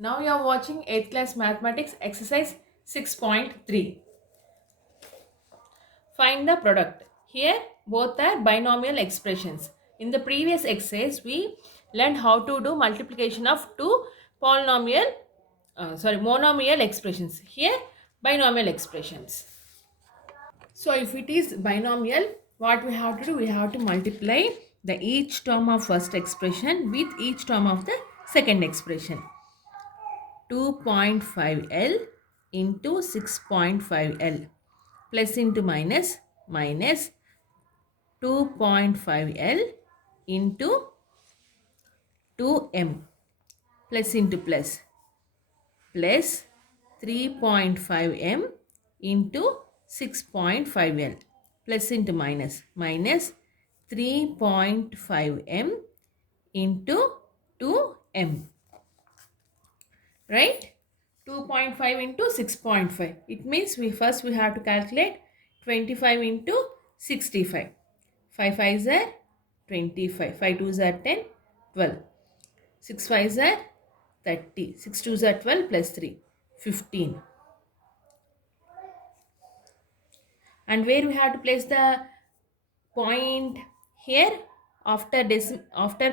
Now you are watching 8th class mathematics exercise 6.3. Find the product. Here both are binomial expressions. In the previous exercise we learned how to do multiplication of two monomial expressions. Here binomial expressions. So if it is binomial, what we have to do? We have to multiply the each term of first expression with each term of the second expression. 2.5L into 6.5L plus into minus minus 2.5L into 2M plus into plus 3.5M into 6.5L plus into minus 3.5M into 2M. Right? 2.5 into 6.5. It means we have to calculate 25 into 65. 5 5s are 25. 5 2s are 10, 12. 6 5s are 30. 6 2s are 12 plus 3, 15. And where we have to place the point? Here after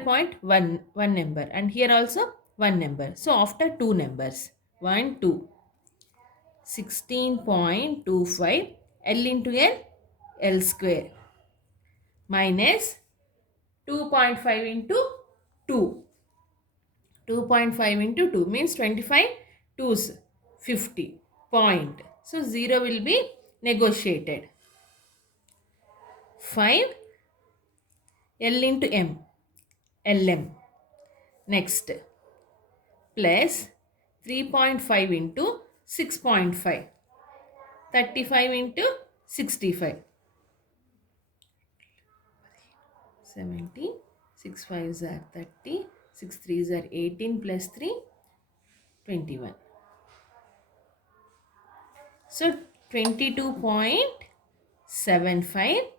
point one number, and here also one number. So after two numbers, 1 2. 16.25 L into L square minus 2.5 into 2. 2.5 into 2 means 25, 2's 50 point. So 0 will be negotiated. 5 L into M, LM. Next plus 3.5 into 6.5, 35 into 65. 70, 6 5s are 30, 6 3s are 18 plus 3, 21. So 22.75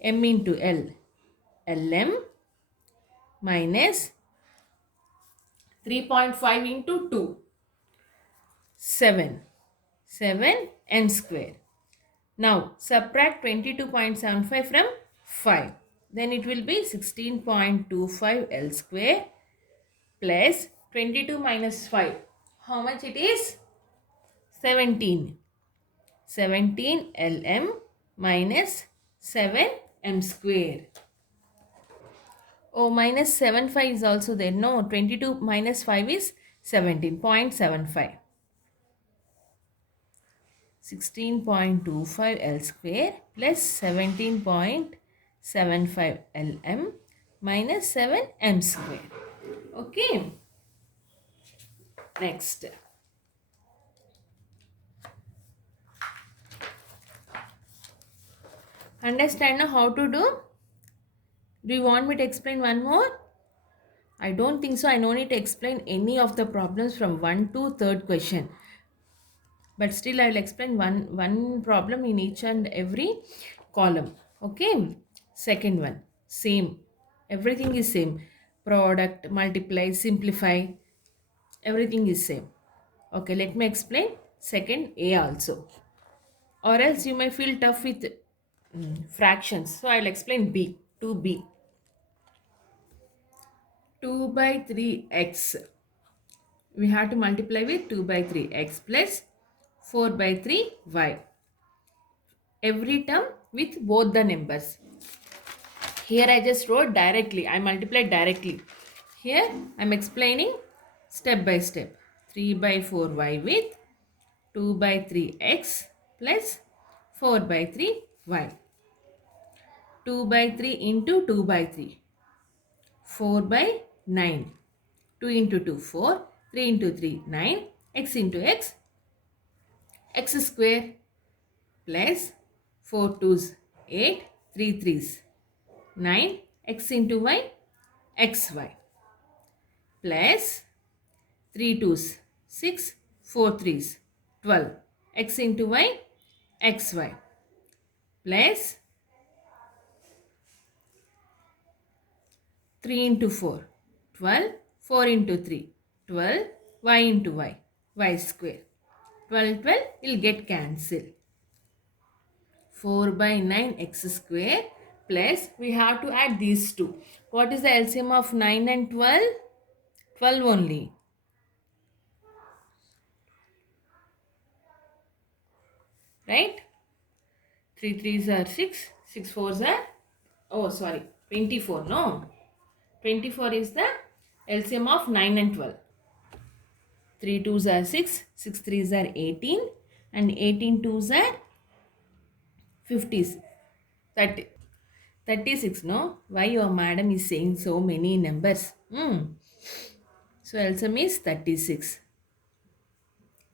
M into L, LM minus 3.5 into 2, 7, 7 N square. Now subtract 22.75 from 5. Then it will be 16.25 L square plus 22 minus 5. How much it is? 17. 17 LM minus 7M square. Oh, minus 75 is also there. No, 22 minus 5 is 17.75. 16.25 L square plus 17.75 LM minus 7M square. Okay. Next. Understand now how to do? Do you want me to explain one more? I don't think so. I no need to explain any of the problems from 1 to 3rd question. But still I will explain one problem in each and every column. Okay. Second one. Same. Everything is same. Product, multiply, simplify. Everything is same. Okay. Let me explain second A also. Or else you may feel tough with fractions. So I will explain B. 2B. 2 by 3x. We have to multiply with 2 by 3x plus 4 by 3y. Every term with both the numbers. Here I just wrote directly. I multiplied directly. Here I am explaining step by step. 3 by 4y with 2 by 3x plus 4 by 3y. 2 by 3 into 2 by 3. 4 by 9. 2 into 2, 4. 3 into 3, 9. X into x square plus 4 2's 8, 3 3's 9, x into y, xy plus 3 2's 6, 4 3's 12, x into y, xy plus 3 into 4, 12, 4 into 3, 12 y into y square. 12 12 will get cancelled. 4 by 9 x square plus we have to add these two. What is the LCM of 9 and 12? 12 only. Right? 3 3s are 6, 6 4s are, oh sorry, 24, no. 24 is the LCM of 9 and 12. 3 2s are 6, 6 3s are 18 and 18 2s are 50s. 30. 36, no? Why your madam is saying so many numbers? So LCM is 36.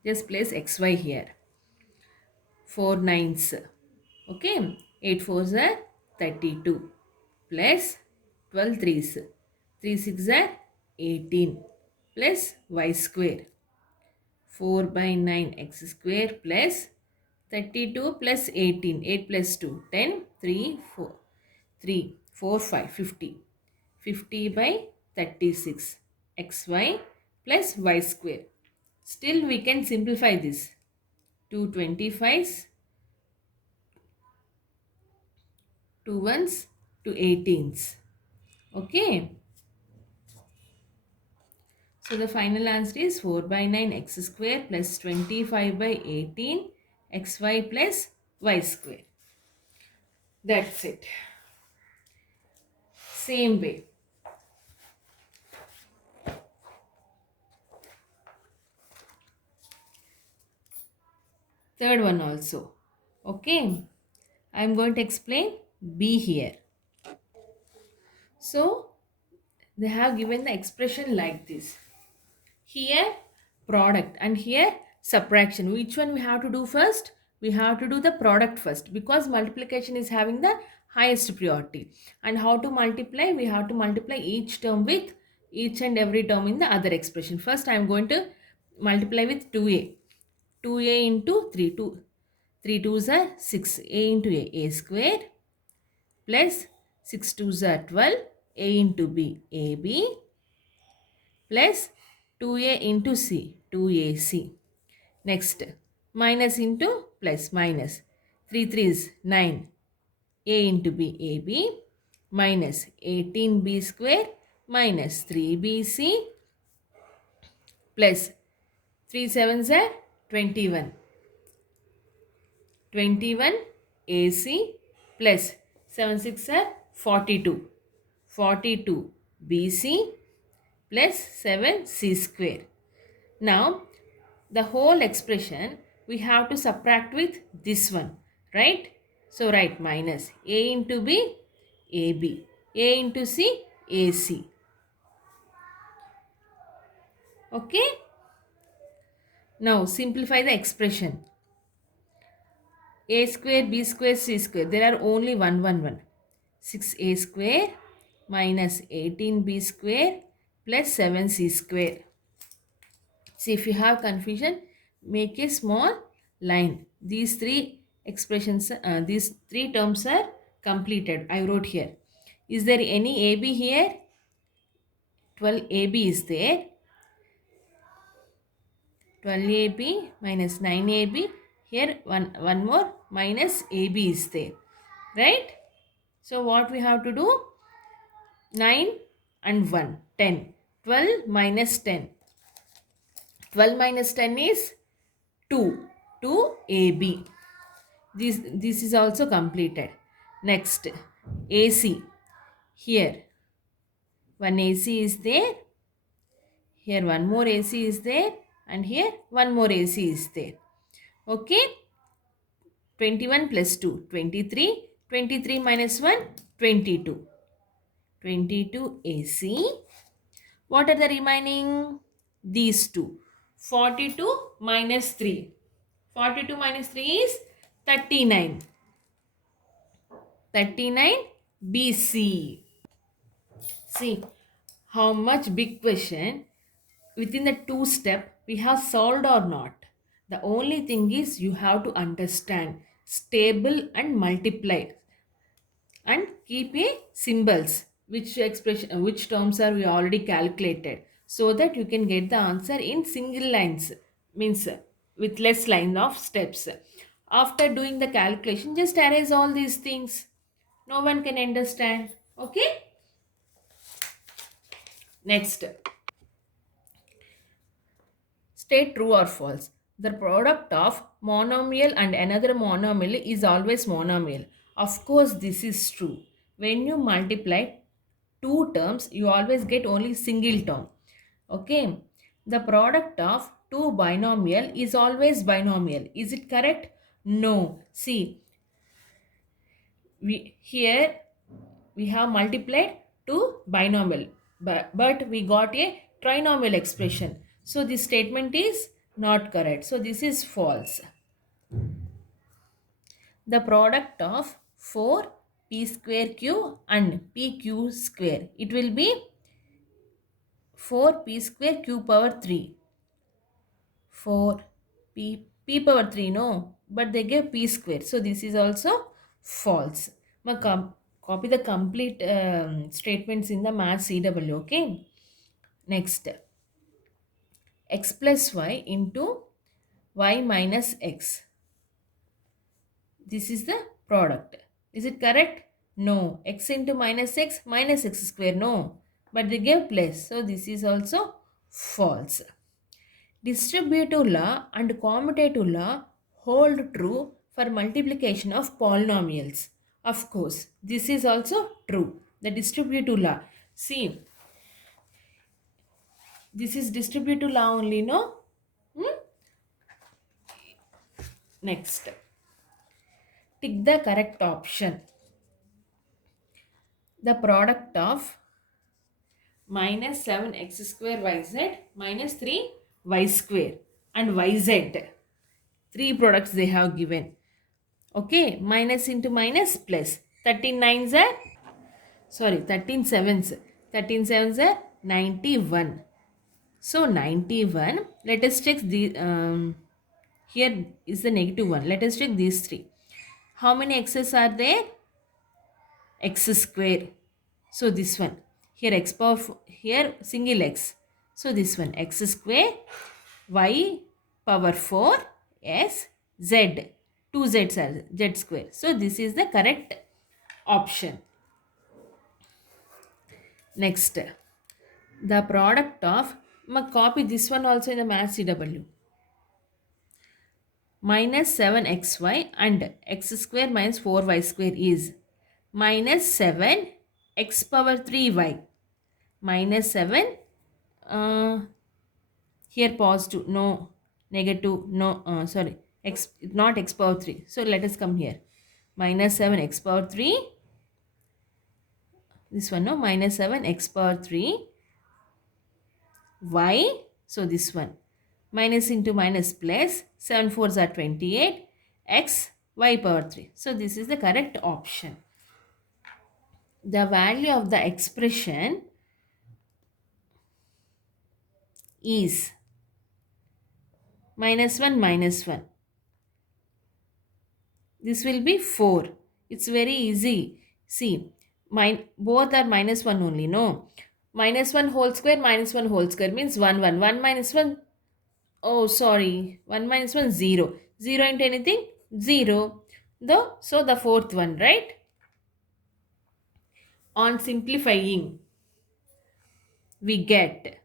Just place xy here. 4 nines. Okay. 8 fours are 32. Plus 12 threes. 3 6 are 18. Plus y square. 4 by 9 x square plus 32 plus 18. 8 plus 2. 10. 3 4. 3 4 5 50. 50 by 36 xy plus y square. Still we can simplify this. 2 25s, 2 ones, 2 18s. Okay. So the final answer is 4 by 9 x square plus 25 by 18 xy plus y square. That's it. Same way. Third one also. Okay. I'm going to explain B here. So they have given the expression like this. Here product and here subtraction. Which one we have to do first? We have to do the product first because multiplication is having the highest priority. And how to multiply? We have to multiply each term with each and every term in the other expression. First I am going to multiply with 2a. 2a into 3. 3 2s are 6. A into a square plus 6 2s are 12. A into b, ab plus 2a into c, 2ac. Next, minus into plus minus. 3 3 is 9. A into b, ab minus 18b square minus 3bc plus 3 7s are 21. 21 ac plus 7 6 are 42. 42 bc plus 7c square. Now, the whole expression we have to subtract with this one, right? So, write minus a into b, ab, a into c, ac. Okay? Now, simplify the expression. A square, b square, c square. There are only 1. 6a square minus 18b square plus 7c square. See, if you have confusion, make a small line. These three expressions, these three terms are completed. I wrote here. Is there any AB here? 12AB is there. 12AB minus 9AB. Here one more minus AB is there. Right? So what we have to do? 9 and 1. 10. 12 minus 10. 12 minus 10 is 2. 2AB. This is also completed. Next, AC. Here, one AC is there. Here, one more AC is there. And here, one more AC is there. Okay. 21 plus 2, 23. 23 minus 1, 22. 22 AC. What are the remaining? These two. 42 minus 3. 42 minus 3 is 39. 39 BC. See how much big question within the two step we have solved or not. The only thing is you have to understand stable and multiply and keep a symbols which expression which terms are we already calculated. so that you can get the answer in single lines, means with less line of steps. After doing the calculation, just erase all these things. No one can understand. Okay? Next, state true or false. The product of monomial and another monomial is always monomial. Of course, this is true. When you multiply two terms, you always get only single term. Okay. The product of two binomial is always binomial. Is it correct? No. See, we here we have multiplied two binomial, but we got a trinomial expression. So this statement is not correct. So this is false. The product of 4 p square q and pq square, it will be 4 p square q power 3. 4 p power 3, no, but they gave p square, so this is also false. Now copy the complete statements in the math CW. Okay. Next, x plus y into y minus x, this is the product. Is it correct? No. X into minus x square, no, but they gave plus, so this is also false. Distributive law and commutative law hold true for multiplication of polynomials. Of course, this is also true. The distributive law. See, this is distributive law only, no? Hmm? Next, tick the correct option. The product of minus 7x square yz minus 3y square and yz. Three products they have given. Okay, minus into minus plus. 13 nines are, sorry, 13 sevens. 13 sevens are 91. So 91, let us check the, here is the negative one. Let us check these three. How many x's are there? X square. So this one. Here x power, here single x. So this one, x square, y power 4, s, z. Two z's are z square. So this is the correct option. Next, the product of, copy this one also in the math CW. Minus 7xy and x square minus 4y square is minus 7 x power 3y minus 7, here positive, no, negative, no, sorry, x, not x power 3. So let us come here. Minus 7 x power 3, this one, no, minus 7 x power 3 y, so this one, minus into minus plus, 7 fours are 28, x y power 3. So this is the correct option. The value of the expression is minus 1 minus 1. This will be 4. It's very easy. See, both are minus 1 only, no? Minus 1 whole square minus 1 whole square means 1 1. 1 minus 1, oh sorry, 1 minus 1 0. 0 into anything? 0. Though, so the fourth one, right? On simplifying, we get.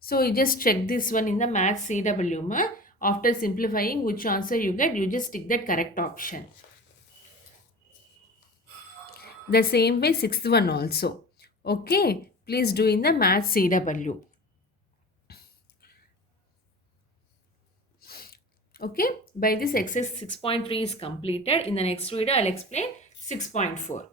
So you just check this one in the math CW. After simplifying, which answer you get, you just tick that correct option. The same way sixth one also. Okay, please do in the math CW. Okay, by this exercise 6.3 is completed. In the next video, I'll explain 6.4.